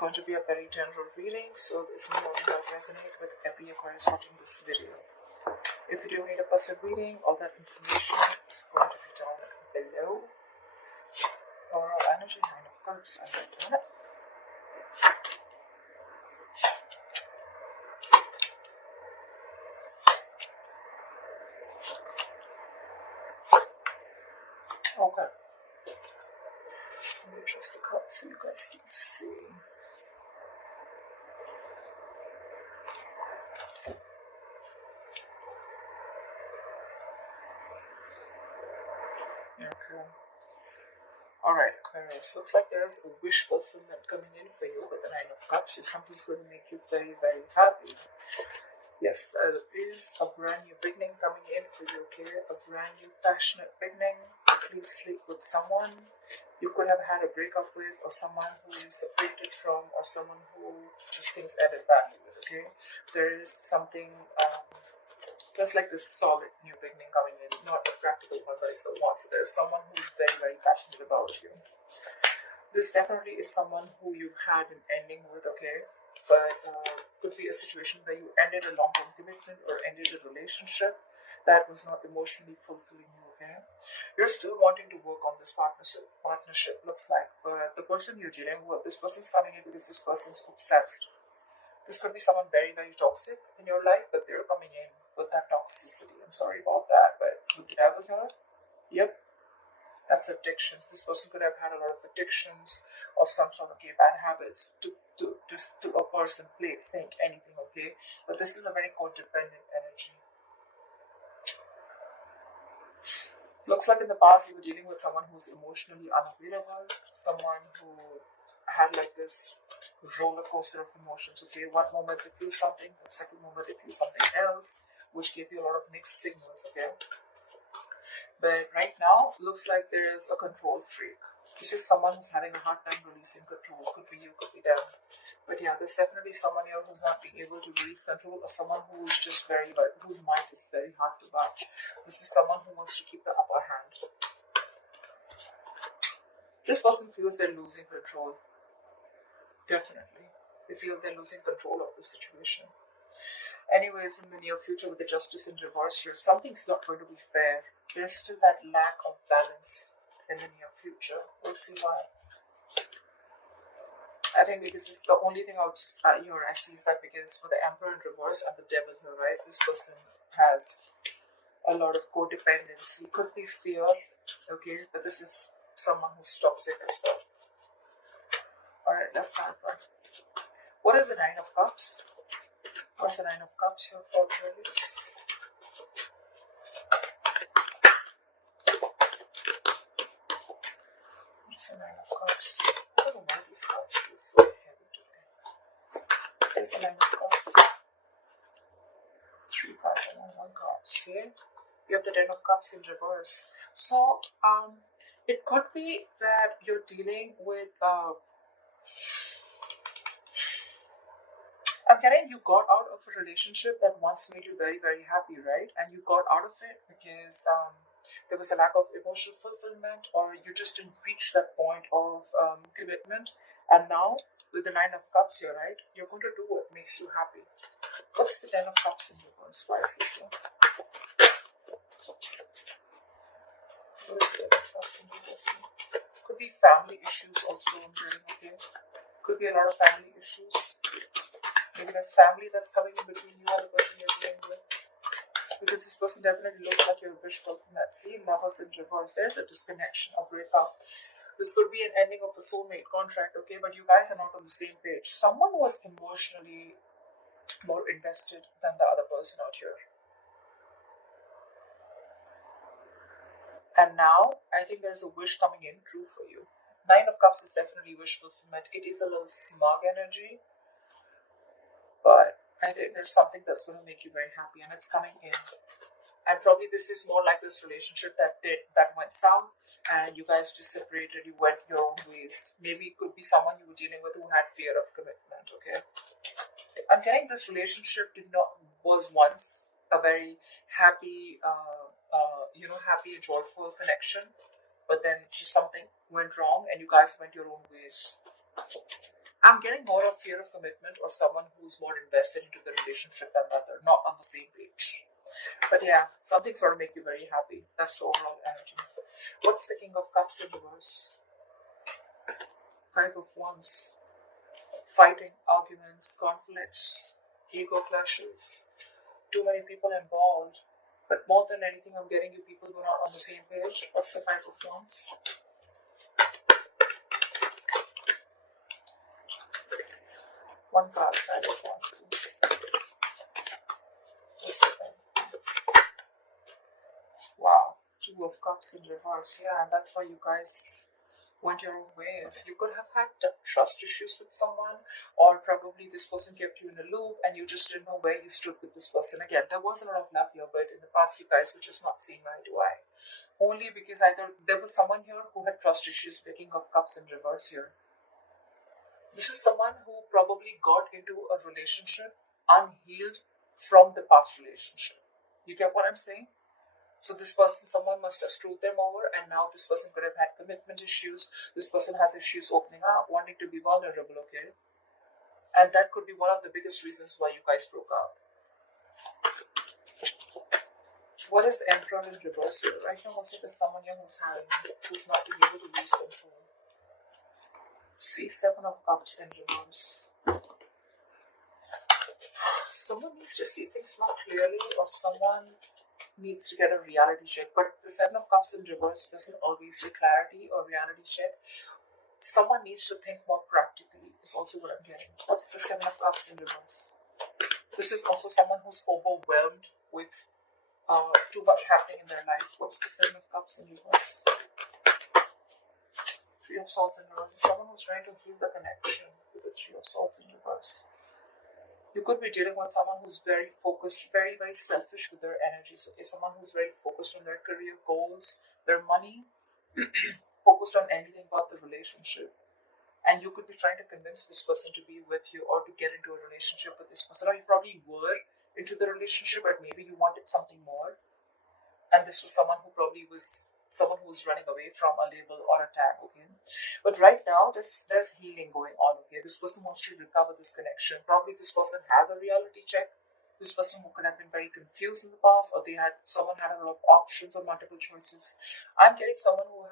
going to be a very general reading, so this may or may not resonate with every Aquarius watching this video. If you do need a personal reading, all that information is going to be down below. Overall energy, Nine of Cups, and right on it. Okay. Let me adjust the cards so you guys can see. Okay. Alright, Aquarius. Looks like there's a wish fulfillment coming in for you with the Nine of Cups. Something's going to make you very, very happy. Yes, there is a brand new beginning coming in for you, okay? A brand new passionate beginning, a clean slate with someone you could have had a breakup with, or someone who you separated from, or someone who just things ended badly with, okay? There is something just like this solid new beginning coming in, not a practical one, but it's the one. So there's someone who's very, very passionate about you. This definitely is someone who you've had an ending with, okay? But could be a situation where you ended a long-term commitment or ended a relationship that was not emotionally fulfilling you, okay? You're still wanting to work on this partnership looks like, but the person you're dealing with, this person's coming in because this person's obsessed. This could be someone very, very toxic in your life, but they're coming in with that toxicity. I'm sorry about that, but with the devil here, yep, that's addictions. This person could have had a lot of addictions of some sort of bad habits to a person, place, think, anything, okay? But this is a very codependent energy. Looks like in the past you were dealing with someone who's emotionally unavailable, someone who had like this roller coaster of emotions, okay? One moment they feel something, the second moment they feel something else, which gave you a lot of mixed signals, okay? But right now, looks like there is a control freak. This is someone who's having a hard time releasing control. Could be you, could be them. But yeah, there's definitely someone here who's not being able to release control, or someone who's just whose mind is very hard to match. This is someone who wants to keep the upper hand. This person feels they're losing control. Definitely. They feel they're losing control of the situation. Anyways, in the near future, with the justice in reverse here, something's not going to be fair. There's still that lack of balance in the near future. We'll see why. I think because this, the only thing I see is that because with the Emperor in reverse and the Devil here, right, this person has a lot of codependency. Could be fear, okay, but this is someone who's toxic as well. Alright, let's start one. What is the Nine of Cups? What's the Nine of Cups here for Aquarius? What's the Nine of Cups? I don't know why these cards feel so heavy today. Here's the Nine of Cups. 3 cards and 1 card. See? You have the Ten of Cups in reverse. So, it could be that you're dealing with I'm getting you got out of a relationship that once made you very, very happy, right? And you got out of it because there was a lack of emotional fulfillment, or you just didn't reach that point of commitment. And now, with the Nine of Cups here, right, you're going to do what makes you happy. What's the Ten of Cups in reverse? Why is this here? What is the Ten of Cups in reverse? Could be family issues also in dealing with you. Could be a lot of family issues. Maybe there's family that's coming in between you and the person you're dealing with. Because this person definitely looks like you're a wish fulfillment. See, Lovers in reverse. There's a disconnection, a breakup. This could be an ending of a soulmate contract, okay? But you guys are not on the same page. Someone was emotionally more invested than the other person out here. And now, I think there's a wish coming in true for you. Nine of Cups is definitely wish fulfillment. It is a little smug energy. But I think there's something that's going to make you very happy, and it's coming in. And probably this is more like this relationship that went south, and you guys just separated, you went your own ways. Maybe it could be someone you were dealing with who had fear of commitment, okay? I'm getting this relationship was once a very happy, happy, joyful connection, but then just something went wrong, and you guys went your own ways. I'm getting more of fear of commitment or someone who's more invested into the relationship than the other, not on the same page. But yeah, something's going to make you very happy. That's the overall energy. What's the King of Cups in reverse? Five of Wands. Fighting, arguments, conflicts, ego clashes. Too many people involved. But more than anything, I'm getting you people who are not on the same page. What's the Five of Wands? One card, Five of Wands, please. What's the Five of Wands? Wow, Two of Cups in reverse. Yeah, and that's why you guys went your own ways. You could have had trust issues with someone, or probably this person kept you in a loop and you just didn't know where you stood with this person. Again, there was a lot of love here, but in the past, you guys were just not seeing eye to eye. Only because either there was someone here who had trust issues, the King of Cups in reverse here. This is someone who probably got into a relationship unhealed from the past relationship. You get what I'm saying? So this person, someone must have screwed them over, and now this person could have had commitment issues. This person has issues opening up, wanting to be vulnerable, okay? And that could be one of the biggest reasons why you guys broke up. What is the Emperor in reverse here? Right now, also there's someone here who's not being able to lose control. See, Seven of Cups in reverse. Someone needs to see things more clearly, or someone needs to get a reality check. But the Seven of Cups in reverse doesn't always say clarity or reality check. Someone needs to think more practically is also what I'm getting. What's the Seven of Cups in reverse? This is also someone who's overwhelmed with too much happening in their life. What's the Seven of Cups in reverse? Three of Swords in reverse. Someone who's trying to heal the connection with the Three of Swords in reverse. You could be dealing with someone who's very focused, very, very selfish with their energies. Okay, someone who's very focused on their career goals, their money, focused on anything but the relationship. And you could be trying to convince this person to be with you or to get into a relationship with this person. Or you probably were into the relationship, but maybe you wanted something more. And this was someone who probably was someone who's running away from a label or a tag, okay? But right now, there's healing going on, okay? This person wants to recover this connection. Probably this person has a reality check. This person who could have been very confused in the past, or someone had a lot of options or multiple choices. I'm getting someone who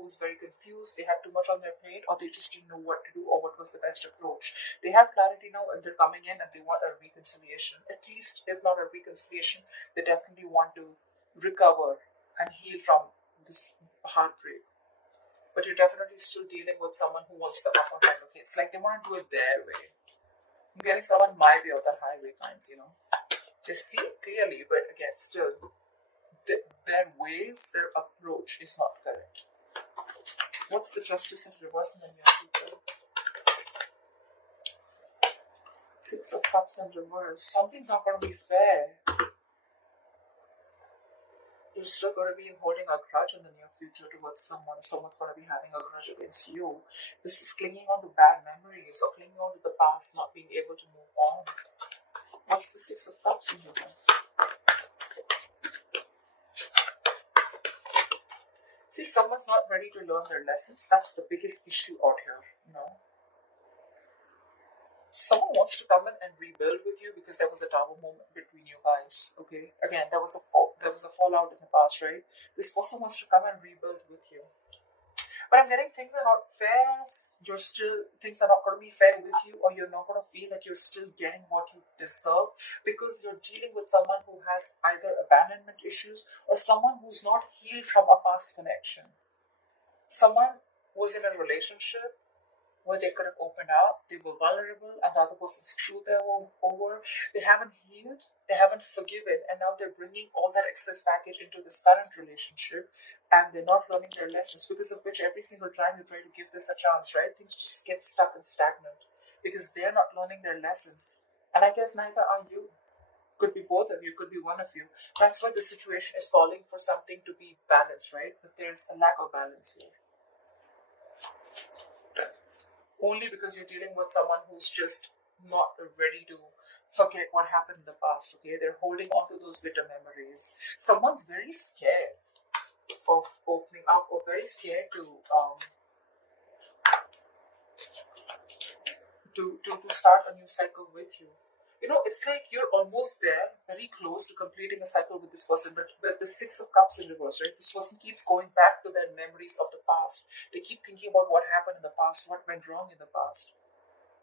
was very confused. They had too much on their plate, or they just didn't know what to do or what was the best approach. They have clarity now, and they're coming in and they want a reconciliation. At least, if not a reconciliation, they definitely want to recover and heal from this heartbreak. But you're definitely still dealing with someone who wants the upper hand, okay? It's like they want to do it their way. I'm getting someone my way of the highway kinds, They see it clearly, but again, still, their ways, their approach is not correct. What's the Justice in reverse in the near future? Six of Cups in reverse. Something's not going to be fair. You're still going to be holding a grudge in the near future towards someone. Someone's going to be having a grudge against you. This is clinging on to bad memories or clinging on to the past, not being able to move on. What's the Six of Cups in reverse? See, someone's not ready to learn their lessons. That's the biggest issue out here, Someone wants to come in and rebuild with you because there was a tower moment between you guys, okay? Again, there was a fallout in the past, right? This person wants to come and rebuild with you. But I'm getting things are not fair. Things are not going to be fair with you, or you're not going to feel that you're still getting what you deserve because you're dealing with someone who has either abandonment issues or someone who's not healed from a past connection. Someone was in a relationship where they could have opened up, they were vulnerable, and the other person screwed them over. They haven't healed, they haven't forgiven, and now they're bringing all that excess baggage into this current relationship, and they're not learning their lessons, because of which every single time you try to give this a chance, right, things just get stuck and stagnant, because they're not learning their lessons. And I guess neither are you. Could be both of you, could be one of you. That's why the situation is calling for something to be balanced, right? But there's a lack of balance here. Only because you're dealing with someone who's just not ready to forget what happened in the past, okay? They're holding on to those bitter memories. Someone's very scared of opening up, or very scared to to start a new cycle with you. You know, it's like you're almost there, very close to completing a cycle with this person, but the Six of Cups in reverse, right? This person keeps going back to their memories of the past. They keep thinking about what happened in the past, what went wrong in the past,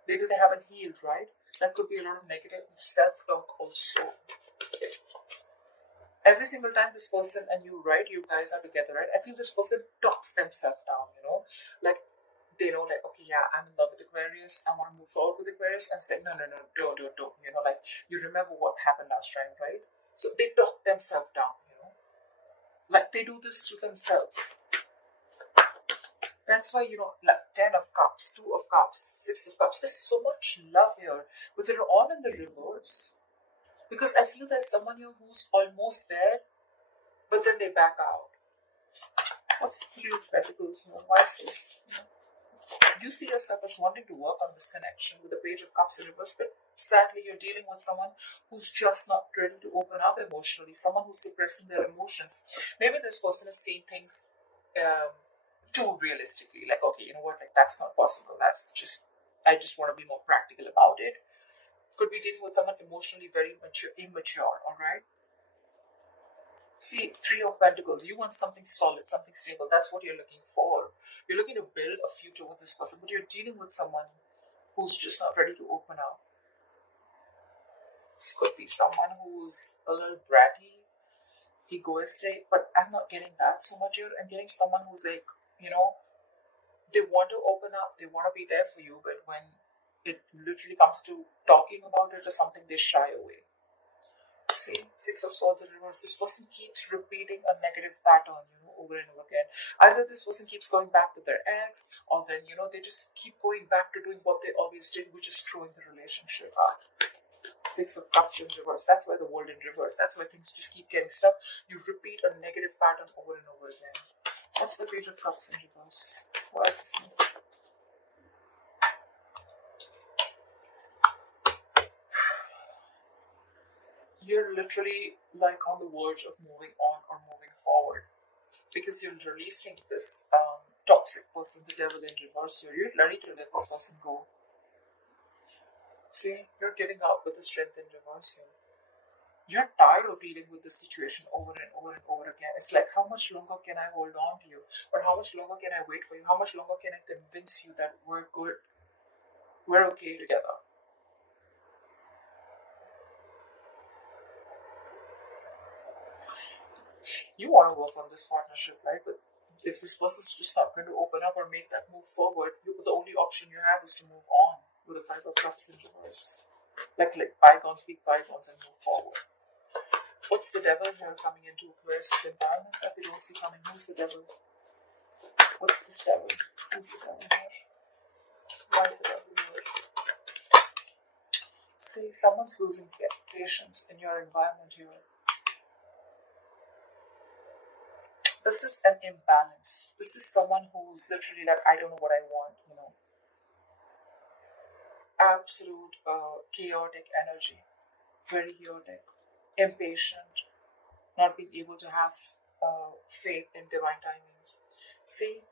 because they haven't healed, right? That could be a lot of negative self-talk also. Every single time this person and you, right, you guys are together, right? I feel this person talks themselves down, you know, like they know, like, okay, yeah, I'm in love with Aquarius, I want to move forward with Aquarius, and say, no, no, no, don't, you know, like, you remember what happened last time, right? So they talk themselves down, you know, like they do this to themselves. That's why, you know, like 10 of Cups, 2 of Cups, 6 of Cups, there's so much love here, but they're all in the reverse. Because I feel there's someone here who's almost there, but then they back out. What's the Three of Pentacles? You know, why is this? You see yourself as wanting to work on this connection with the Page of Cups in reverse, but sadly you're dealing with someone who's just not ready to open up emotionally, someone who's suppressing their emotions. Maybe this person is seeing things too realistically, like, okay, you know what, like, that's not possible, that's just, I just want to be more practical about it. Could be dealing with someone emotionally very immature, alright? See, Three of Pentacles, you want something solid, something stable. That's what you're looking for. You're looking to build a future with this person, but you're dealing with someone who's just not ready to open up. This could be someone who's a little bratty, egoistic, but I'm not getting that so much here. I'm getting someone who's like, you know, they want to open up, they want to be there for you, but when it literally comes to talking about it or something, they shy away. See, Six of Swords in reverse. This person keeps repeating a negative pattern, you know, over and over again. Either this person keeps going back to their ex, or then, you know, they just keep going back to doing what they always did, which is throwing the relationship out. Six of Cups in reverse. That's why the world in reverse. That's why things just keep getting stuck. You repeat a negative pattern over and over again. That's the Page of Cups in reverse. Why is this? You're literally like on the verge of moving on or moving forward, because you're releasing this toxic person, the devil in reverse here. You're ready to let this person go. See, you're giving up with the strength in reverse here. You're tired of dealing with this situation over and over and over again. It's like, how much longer can I hold on to you? Or how much longer can I wait for you? How much longer can I convince you that we're good? We're okay together? You want to work on this partnership, right? But if this person's just not going to open up or make that move forward, the only option you have is to move on with the Five of Cups in reverse. Like bygones be bygones and move forward. What's the devil here coming into Aquarius' environment that they don't see coming? Who's the devil? What's this devil? Who's the devil here? Why the devil here? See, someone's losing patience in your environment here. This is an imbalance. This is someone who's literally like, I don't know what I want, you know. Absolute chaotic energy. Very chaotic. Impatient. Not being able to have faith in divine timing. See,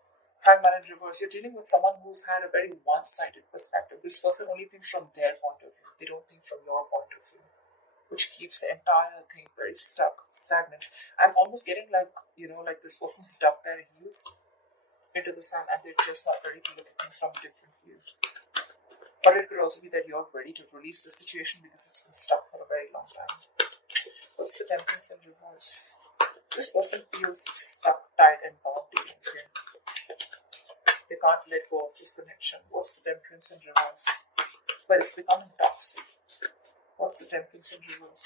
Hangman in reverse. You're dealing with someone who's had a very one-sided perspective. This person only thinks from their point of view. They don't think from your point of view, which keeps the entire thing very stagnant. I'm almost getting like, you know, like this person's dug their heels into the sand and they're just not ready to look at things from a different view. But it could also be that you're ready to release the situation because it's been stuck for a very long time. What's the Temperance in reverse? This person feels stuck, tied, and bound to you. Okay? They can't let go of this connection. What's the Temperance in reverse? But it's becoming toxic. What's the Temperance in reverse?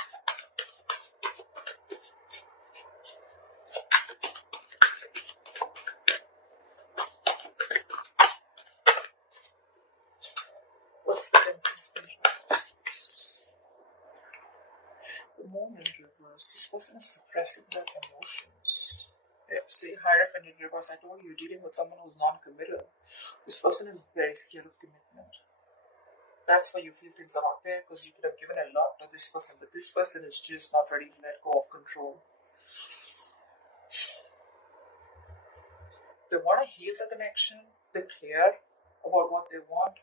What's the Temperance in reverse? The Moon in reverse. This person is suppressing their emotions. Yeah, see, Hierophant in reverse. I told you, you're dealing with someone who's non-committal. This person is very scared of commitment. That's why you feel things are not fair, because you could have given a lot to this person, but this person is just not ready to let go of control. They want to heal the connection. They care about what they want.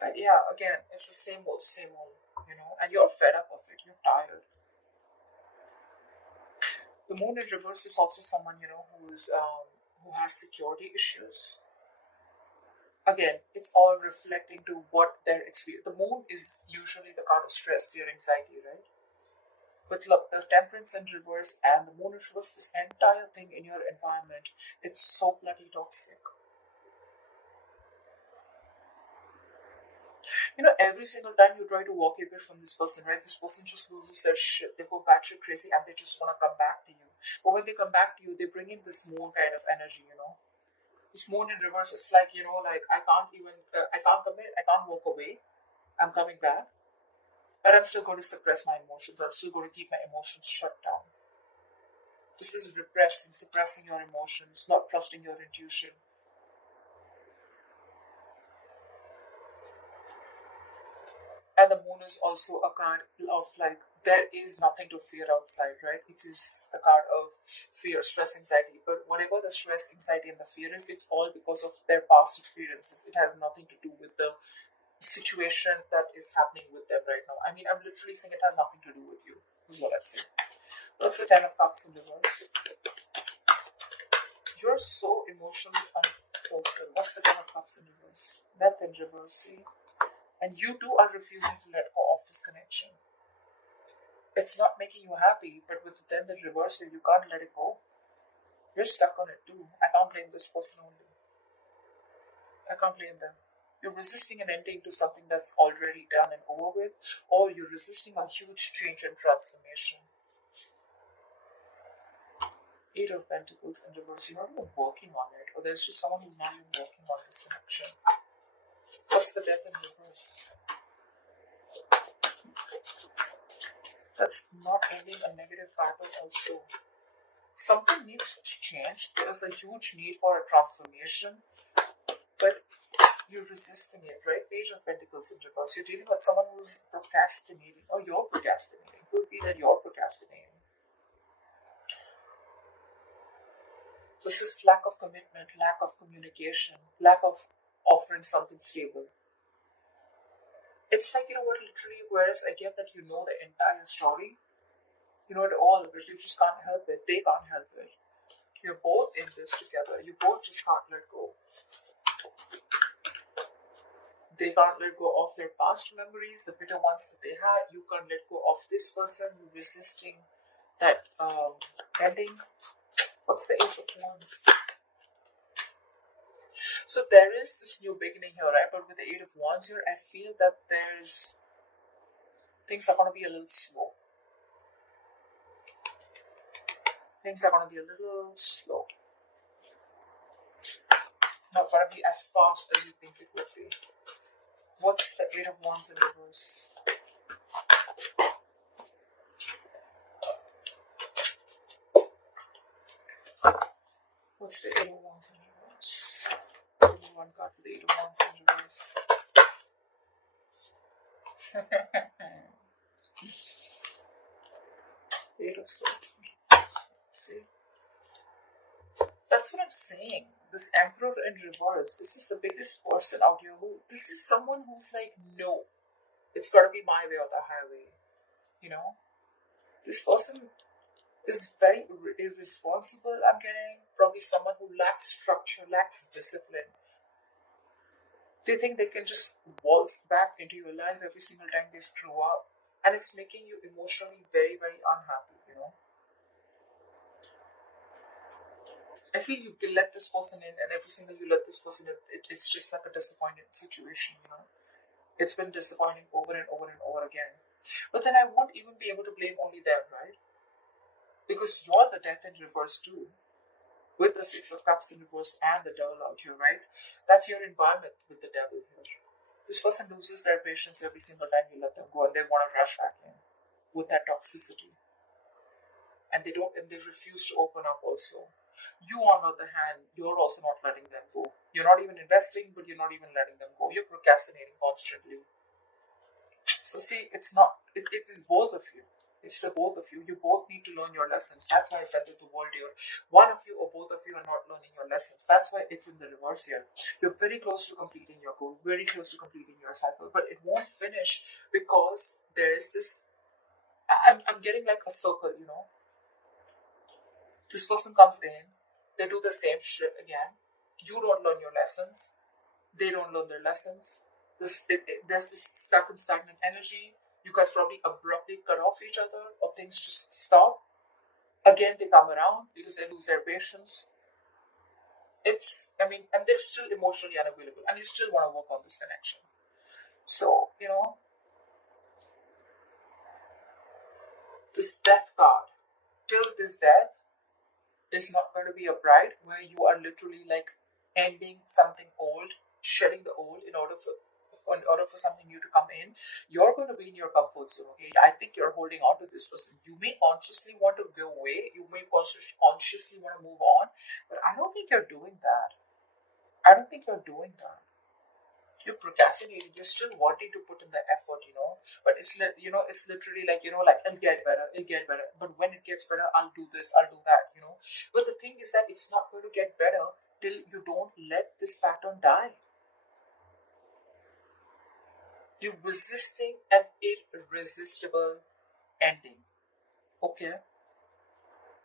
But yeah, again, it's the same old, you know, and you're fed up of it, you're tired. The moon in reverse is also someone, you know, who has security issues. Again, it's all reflecting to what their experience. The moon is usually the card of stress, fear, anxiety, right? But look, the temperance in reverse and the moon in reverse, this entire thing in your environment, it's so bloody toxic. You know, every single time you try to walk away from this person, right, this person just loses their shit. They go batshit crazy and they just want to come back to you. But when they come back to you, they bring in this moon kind of energy, you know. This moon in reverse, it's like, you know, like I can't commit, I can't walk away. I'm coming back. But I'm still going to suppress my emotions. I'm still going to keep my emotions shut down. This is repressing, suppressing your emotions, not trusting your intuition. And the moon is also a card of like, there is nothing to fear outside, right? It is a card of fear, stress, anxiety. But whatever the stress, anxiety, and the fear is, it's all because of their past experiences. It has nothing to do with the situation that is happening with them right now. I mean, I'm literally saying it has nothing to do with you, is what I'm saying. What's the Ten of Cups in reverse? You're so emotionally unfulfilled. What's the Ten of Cups in reverse? Death in reverse, see? And you too are refusing to let go of this connection. It's not making you happy, but with the Death in reverse, you can't let it go. You're stuck on it too. I can't blame this person only. I can't blame them. You're resisting an ending to something that's already done and over with, or you're resisting a huge change and transformation. Eight of Pentacles in reverse. You're not even working on it, or there's just someone who's not even working on this connection. What's the Death in reverse? That's not ending a negative pattern also. Something needs to change. There's a huge need for a transformation, but you're resisting it, right? Page of Pentacles in reverse. You're dealing with someone who's procrastinating, or you're procrastinating. Could be that you're procrastinating. This is lack of commitment, lack of communication, lack of offering something stable. It's like, you know what, literally, whereas I get that you know the entire story, you know it all, but you just can't help it. They can't help it. You're both in this together. You both just can't let go. They can't let go of their past memories, the bitter ones that they had. You can't let go of this person. You're resisting that ending. What's the Eight of Wands? So there is this new beginning here, right? But with the Eight of Wands here, I feel that things are going to be a little slow. Things are going to be a little slow. Not going to be as fast as you think it would be. What's the Eight of Wands in reverse? What's the Eight of Wands in reverse? Give me one card for the Eight of Wands in reverse. Eight of Swords. See? That's what I'm saying. This Emperor in reverse, this is the biggest person out here this is someone who's like, no, it's gotta be my way or the highway. You know? This person is very irresponsible, I'm getting. Probably someone who lacks structure, lacks discipline. They think they can just waltz back into your life every single time they screw up. And it's making you emotionally very, very unhappy, you know? I feel you can let this person in, and every single you let this person in, it's just like a disappointing situation, you know? It's been disappointing over and over and over again. But then I won't even be able to blame only them, right? Because you're the Death in reverse too. With the Six of Cups in reverse and the Devil out here, right? That's your environment with the Devil here. This person loses their patience every single time you let them go, and they want to rush back in with that toxicity. And they refuse to open up also. You, on the other hand, you're also not letting them go. You're not even investing, but you're not even letting them go. You're procrastinating constantly. So see, it is both of you. It's the both of you. You both need to learn your lessons. That's why I said that the world here. One of you or both of you are not learning your lessons. That's why it's in the reverse here. You're very close to completing your goal, very close to completing your cycle, but it won't finish because there is this. I'm getting like a circle, you know. This person comes in, they do the same shit again. You don't learn your lessons. They don't learn their lessons. There's this stuck and stagnant energy. You guys probably abruptly cut off each other, or things just stop. Again, they come around because they lose their patience. And they're still emotionally unavailable, and you still want to work on this connection. So, you know, this death card, till this death, is not going to be a bride where you are literally like ending something old, shedding the old in order for something new to come in. You're going to be in your comfort zone. Okay, I think you're holding on to this person. You may consciously want to go away. You may consciously want to move on, but I don't think you're doing that. You're procrastinating. You're still wanting to put in the effort, you know. But it's literally like, like it'll get better. But when it gets better, I'll do this, I'll do that, you know. But the thing is that it's not going to get better till you don't let this pattern die. You're resisting an irresistible ending. Okay?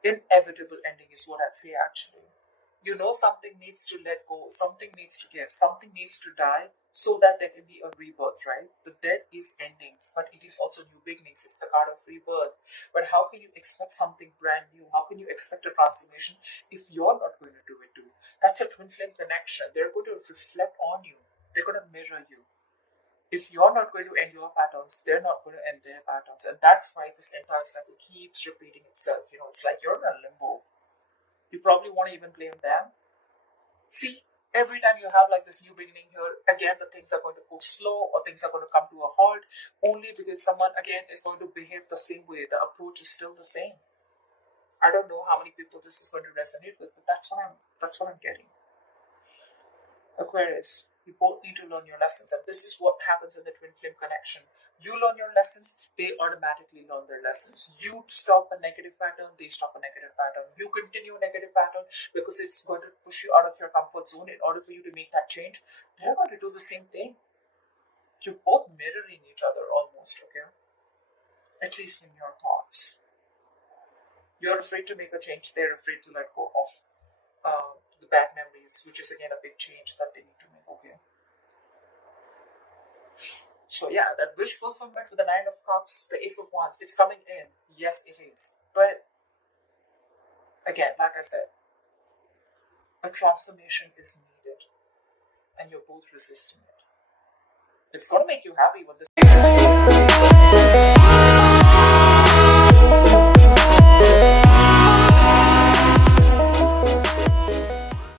Inevitable ending is what I'd say actually. You know something needs to let go, something needs to give, something needs to die so that there can be a rebirth, right? The death is endings, but it is also new beginnings. It's the card of rebirth. But how can you expect something brand new? How can you expect a transformation if you're not going to do it too? That's a twin flame connection. They're going to reflect on you. They're going to mirror you. If you're not going to end your patterns, they're not going to end their patterns. And that's why this entire cycle keeps repeating itself. You know, it's like you're in a limbo. You probably won't even blame them. See, every time you have like this new beginning here, again, the things are going to go slow or things are going to come to a halt only because someone, again, is going to behave the same way. The approach is still the same. I don't know how many people this is going to resonate with, but that's what I'm getting. Aquarius, you both need to learn your lessons, and this is what happens in the twin flame connection. You learn your lessons, they automatically learn their lessons. You stop a negative pattern, they stop a negative pattern. You continue a negative pattern because it's going to push you out of your comfort zone in order for you to make that change. They're going to do the same thing. You're both mirroring each other almost, okay? At least in your thoughts. You're afraid to make a change, they're afraid to let go of the bad memories, which is again a big change that they need to make, okay? So yeah, that wish fulfillment with the Nine of Cups, the Ace of Wands, it's coming in. Yes, it is. But again, like I said, a transformation is needed, and you're both resisting it. It's gonna make you happy when this